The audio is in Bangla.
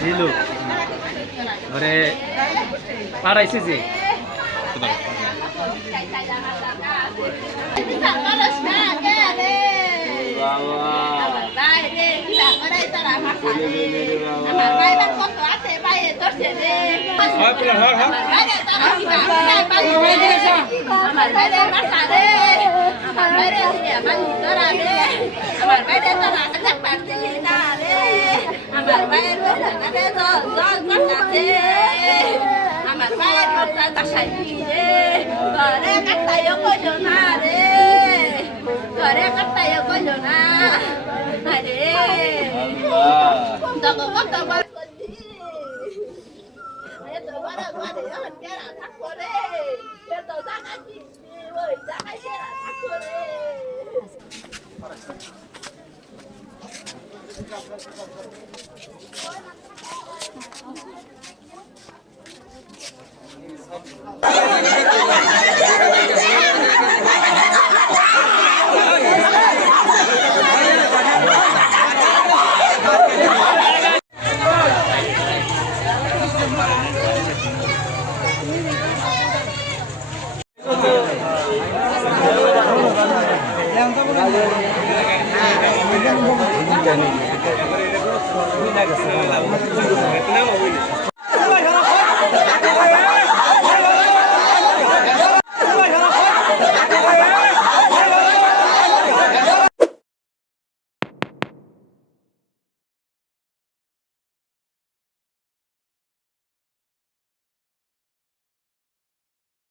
দিলু ঘরে পাড়াইছে যে আমার মায়ের কথা বাসায় রে ঘরে কাটাইও কইল না রে ঘরে কাটাইও কইল না আরে তখন কত বার করছি এত বড় ঘরে কেরা থাকো রে এত জায়গা কিনছি ওই জায়গায় কেরা থাকো রে Ini